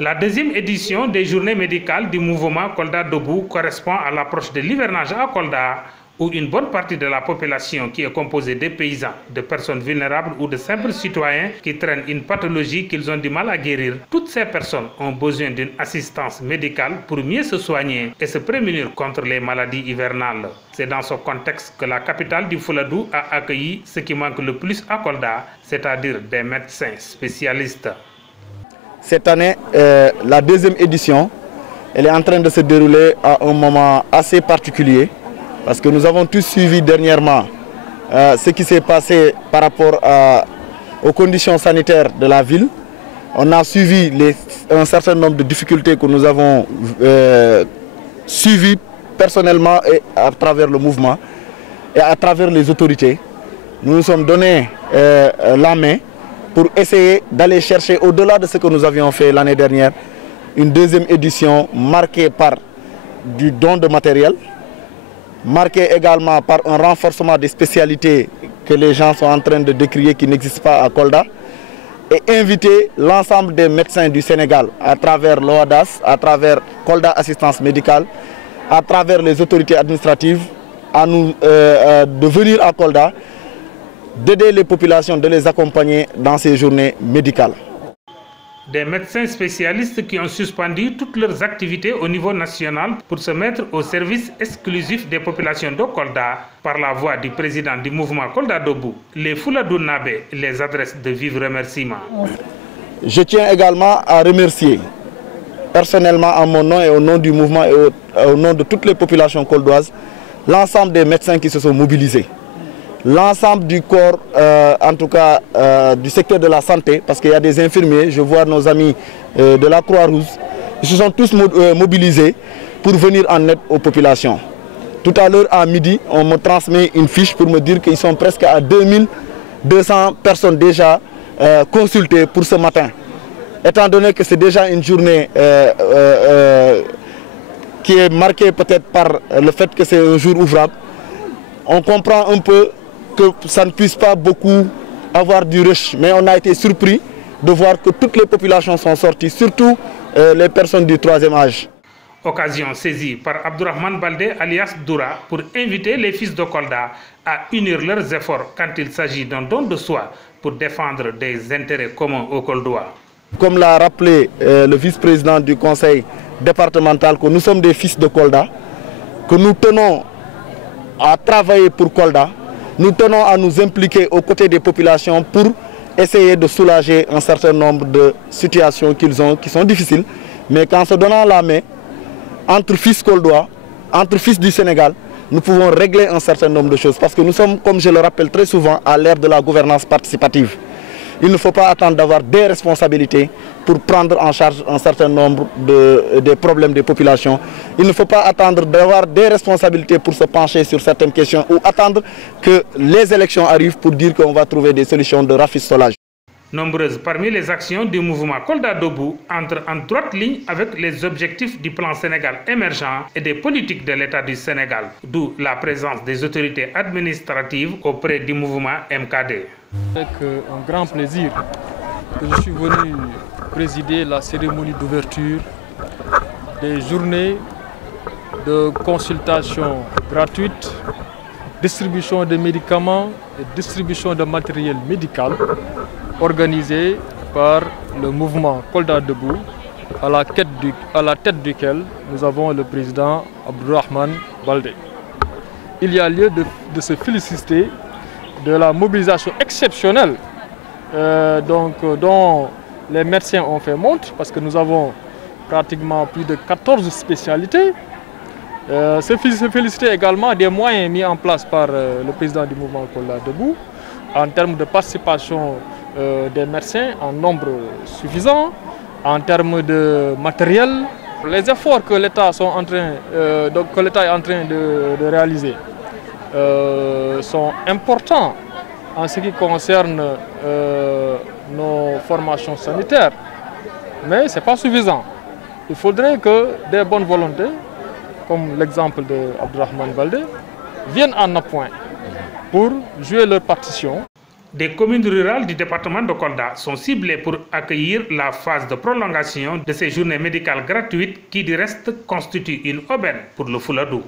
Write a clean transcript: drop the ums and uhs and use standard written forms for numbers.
La deuxième édition des journées médicales du mouvement Kolda Debout correspond à l'approche de l'hivernage à Kolda, où une bonne partie de la population qui est composée de paysans, de personnes vulnérables ou de simples citoyens qui traînent une pathologie qu'ils ont du mal à guérir. Toutes ces personnes ont besoin d'une assistance médicale pour mieux se soigner et se prémunir contre les maladies hivernales. C'est dans ce contexte que la capitale du Fouladou a accueilli ce qui manque le plus à Kolda, c'est-à-dire des médecins spécialistes. Cette année, la deuxième édition, elle est en train de se dérouler à un moment assez particulier parce que nous avons tous suivi dernièrement ce qui s'est passé par rapport aux conditions sanitaires de la ville. On a suivi un certain nombre de difficultés que nous avons suivies personnellement et à travers le mouvement et à travers les autorités. Nous nous sommes donné la main pour essayer d'aller chercher, au-delà de ce que nous avions fait l'année dernière, une deuxième édition marquée par du don de matériel, marquée également par un renforcement des spécialités que les gens sont en train de décrier qui n'existent pas à Kolda, et inviter l'ensemble des médecins du Sénégal à travers l'OADAS, à travers Kolda Assistance Médicale, à travers les autorités administratives, de venir à Kolda, d'aider les populations, de les accompagner dans ces journées médicales. Des médecins spécialistes qui ont suspendu toutes leurs activités au niveau national pour se mettre au service exclusif des populations de Kolda par la voix du président du mouvement Kolda Debout. Les Fouladou Nabé les adressent de vifs remerciements. Je tiens également à remercier personnellement en mon nom et au nom du mouvement et au nom de toutes les populations koldoises l'ensemble des médecins qui se sont mobilisés. L'ensemble du corps, en tout cas du secteur de la santé, parce qu'il y a des infirmiers, je vois nos amis de la Croix-Rouge, ils se sont tous mobilisés pour venir en aide aux populations. Tout à l'heure à midi, on me transmet une fiche pour me dire qu'ils sont presque à 2200 personnes déjà consultées pour ce matin. Étant donné que c'est déjà une journée qui est marquée peut-être par le fait que c'est un jour ouvrable, on comprend un peu que ça ne puisse pas beaucoup avoir du rush, mais on a été surpris de voir que toutes les populations sont sorties, surtout les personnes du troisième âge. Occasion saisie par Abdourahmane Baldé alias Doura pour inviter les fils de Kolda à unir leurs efforts quand il s'agit d'un don de soi pour défendre des intérêts communs aux Koldois. Comme l'a rappelé le vice-président du conseil départemental, que nous sommes des fils de Kolda, que nous tenons à travailler pour Kolda, nous tenons à nous impliquer aux côtés des populations pour essayer de soulager un certain nombre de situations qu'ils ont, qui sont difficiles, mais qu'en se donnant la main, entre fils koldois, entre fils du Sénégal, nous pouvons régler un certain nombre de choses. Parce que nous sommes, comme je le rappelle très souvent, à l'ère de la gouvernance participative. Il ne faut pas attendre d'avoir des responsabilités pour prendre en charge un certain nombre des problèmes des populations. Il ne faut pas attendre d'avoir des responsabilités pour se pencher sur certaines questions ou attendre que les élections arrivent pour dire qu'on va trouver des solutions de rafistolage. Nombreuses parmi les actions du mouvement Kolda Debout entrent en droite ligne avec les objectifs du plan Sénégal émergent et des politiques de l'État du Sénégal, d'où la présence des autorités administratives auprès du mouvement MKD. Avec un grand plaisir que je suis venu présider la cérémonie d'ouverture des journées de consultation gratuite, distribution de médicaments et distribution de matériel médical organisées par le mouvement Kolda Debout, à la tête duquel nous avons le président Abdourahmane Baldé. Il y a lieu de se féliciter de la mobilisation exceptionnelle dont les médecins ont fait montre, parce que nous avons pratiquement plus de 14 spécialités. Se féliciter également des moyens mis en place par le président du mouvement Kolda Debout en termes de participation des médecins en nombre suffisant, en termes de matériel. Les efforts que l'État est en train de réaliser sont importants en ce qui concerne nos formations sanitaires, mais ce n'est pas suffisant. Il faudrait que des bonnes volontés, comme l'exemple d'Abdourahmane Baldé, viennent en appoint pour jouer leur partition. des communes rurales du département de Kolda sont ciblées pour accueillir la phase de prolongation de ces journées médicales gratuites qui, du reste, constituent une aubaine pour le Fouladou.